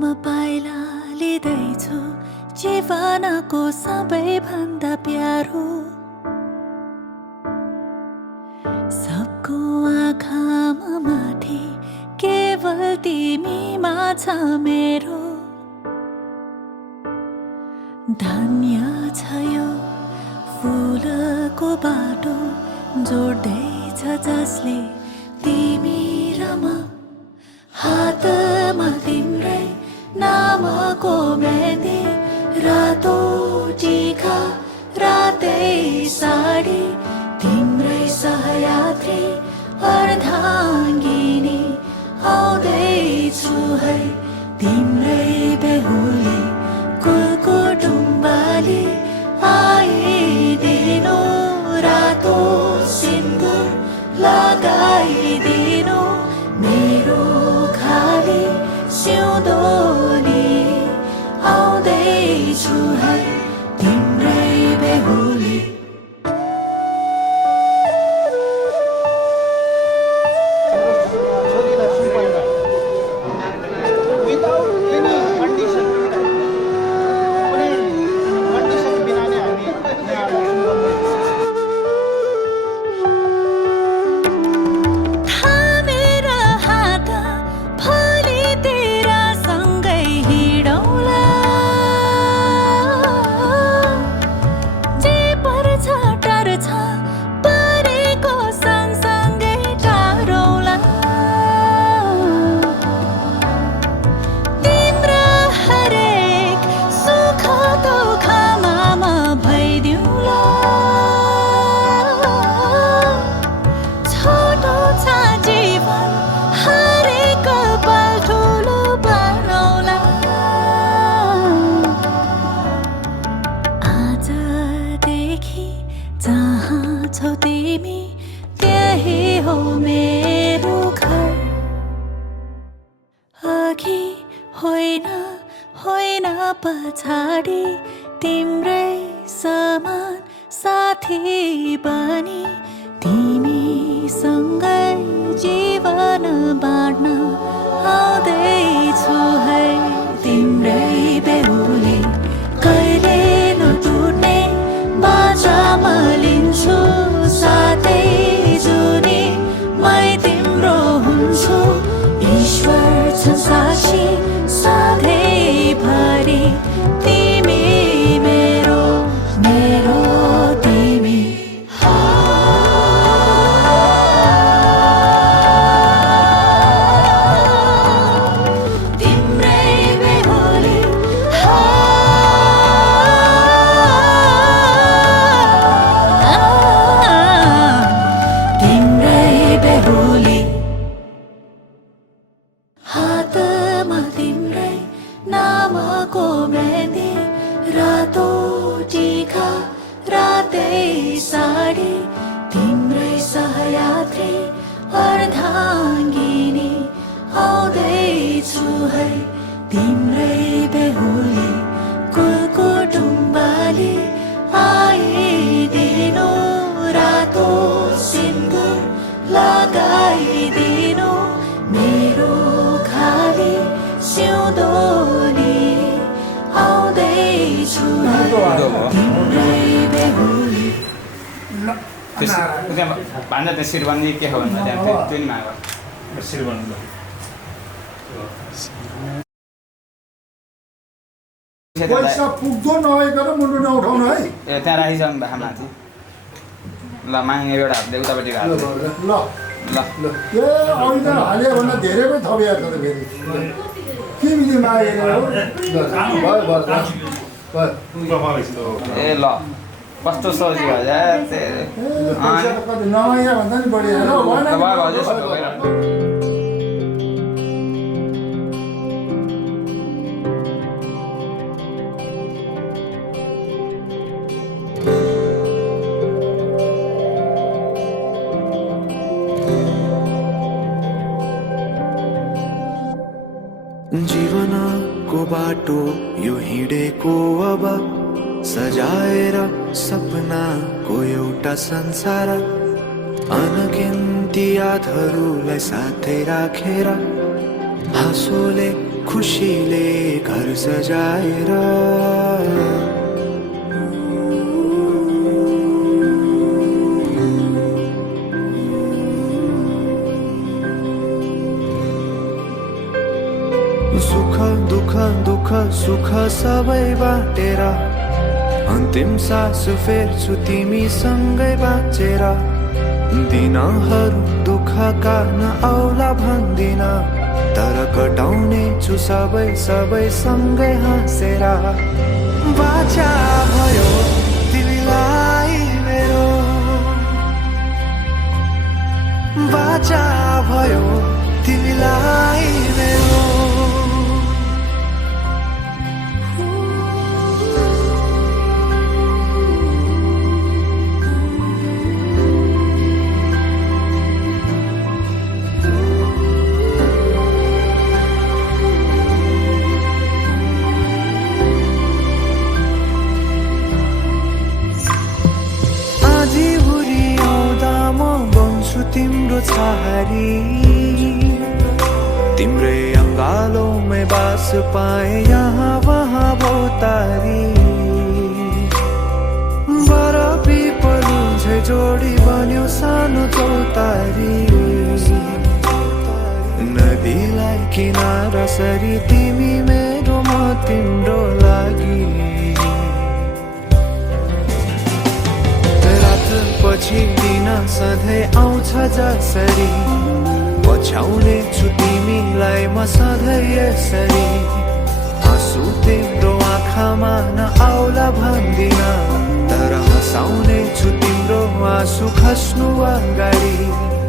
म पाइला लिँदैछु जीवनको सबैभन्दा प्यारो सबको आँखामा माथि केवल तिमीमा छ मेरो धन्य छ यो फुलको बाटो जोड्दैछ जसले तिमी र म हातमा तिम्रै नामको मेहन्दी रातो टीका रातै साडी तिम्रै सहयात्री अर्धाङ्गिनी आउँदैछु है तिम्रै बेहुली कुलकुटुम्बाली आइदिनु रातो सिन्दुर लगाइदिनु मेरो खाली सिउँदोली आउँदैछु है तिम्रै बेहुली छौ तिमी त्यही हो मेरो घर अघि होइन होइन पछाडि तिम्रै समान साथी बनी तिमीसँगै जीवन बाँड्न आउँदैछु है तिम्रै बेहुली कहिले नटुट्ने बाचामा लिन्छु साथै जुनी मै तिम्रो हुन्छु ईश्वर छ साक्षी सधैँभरि तिमी मेरो मेरो तिमी तिम्रै बेहुली हातमा तिम्रै नामको मेहन्दी रातो टीका रातै साडी तिम्रै सहयात्री अर्धाङ्गिनी आउँदैछु है तिम्रै बेहुली कुलकुटुम्बाली आइदिनु रातो सिन्दुर लगाइदिनु मेरो खाली सिउँदोली आउँदैछु तिम्रै बेहुली भन्दा त शिरबन्दी के हो भन्दा त्यहाँ त्यो नि माग शिरबन्दी पैसा पुग्दो नभइकन मुन्डु नउठाउनु है ए त्यहाँ राखिसक्नु भएको माथि ल माग्ने एउटा हातले उतापट्टि हात ल ल ल ए अहिले त हाल्यो भन्दा धेरै पो थपिया छ त फेरि के बिजी मागेको हो ए ल कस्तो सजिलो पैसा त कति नमाग्या भन्दा नि बढी हाल्यो जीवनको बाटो यो हिँडेको अब सजाएर सपनाको एउटा संसार अनगिन्ती यादहरूलाई साथै राखेर हाँसोले खुसीले घर सजाएर सुख दुःख दुःख सुख सबै बाटेर अन्तिम सास फेर्छु तिमीसँगै बाँचेर दिनहरू दुःखका नआउला भन्दिन तर कटाउने छु सबै सबै सँगै हाँसेर बाचा भयो तिमीलाई मेरो बाचा भयो तिमीलाई मेरो तिम्रो छहारी तिम्रै अङ्गालोमै बास पाए यहाँ वहाँ बहुतारी बर पिपलु झै जोडी बन्यो सानो चौतारी नदीलाई किनारा सरी तिमी मेरो म तिम्रो लागि पछि दिन सधैँ आउँछ जसरी पछ्याउने छु तिमीलाई म सधैँ यसरी आँसु तिम्रो आँखामा नआउला भन्दिन तर हँसाउने छु तिम्रो आँसु खस्नु अगाडि